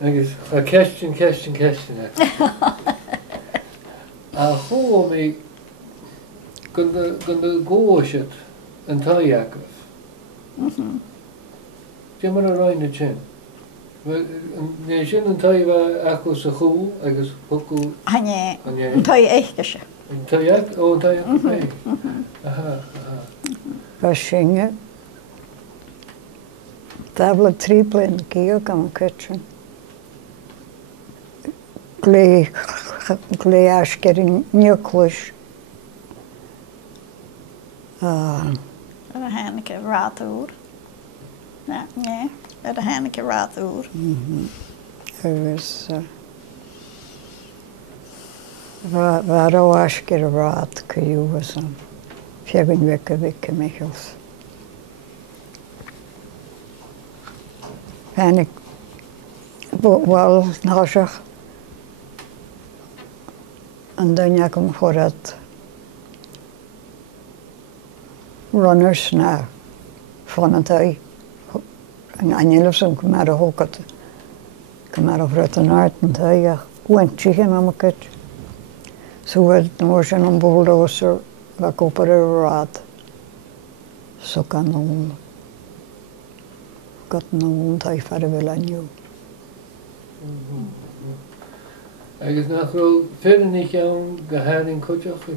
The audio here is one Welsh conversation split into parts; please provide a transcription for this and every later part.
Agus a question. A chó mi gunda góisiid an táiagah. Dé mar a roiine sin. Né sin an taimh acu sa chó agus thucú... Hanne, an taimh échte se. An taimh? Ó, an taimh? Aha. Ba singe. Tabla triplin giog am kitchen. Glé askerin njöklus. Er henneke raatúr. Nee, er henneke raatúr. Agus var ó asker raat kjú was an. Fjegin veke Michels. Hennik wel nasach. En dan ja kom voor het runners na van het hij en anjelsen kom maar hokat kom maar over het naart en hij ja went chicken aan mijn zo het noorsen een bulldozer la kopere raad zo kan dan got no hij verder wil aan jou. Agus nach raibh fearannig ann go háirín coiteach.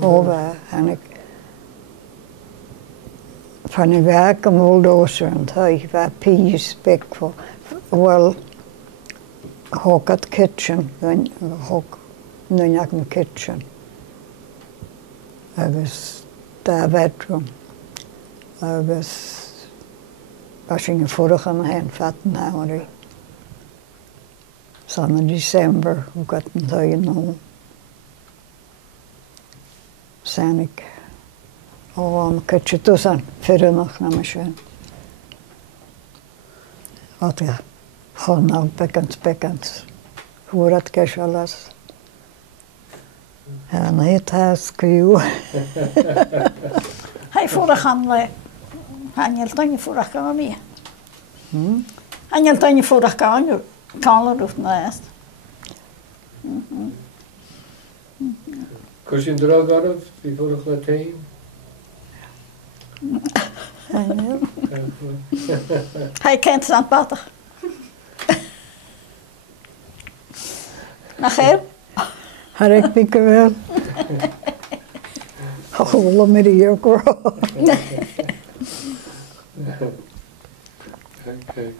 Ó bheith, hanig. Fanna bheith go bulldozer an taith bheith pís bec fo. Well, thógad kitchen, thóg nuineach an kitchen. Agus da bedroom. Agus bashing a furach an hen fatten hourie. San in December, we got een tijd nog. Zijn ik een keertje tussen, verder nog naar mijn schoen. Wat ja, gewoon nou bekend. Hoe dat kerst alles. En het huis kuju. Hij vorig gaan, han je dan je vorig gaan mee. Han je dan je vorig gaan. Taler of naast. Cos sin drag armh bhí furach le taim? Hij kent zijn patter. MacKay? Had ik pikken wel. Gewoon met die jurk. Okay.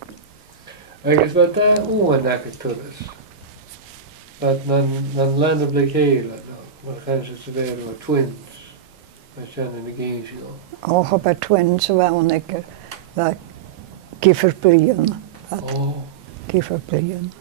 Agus wat daar oan agus turas. Wat nan lenne blichéile, maar gaan ze weer wat twins. Met zijn in de geensio. Oh, bij twins waren ik kieferplien. Oh. Kieferplien.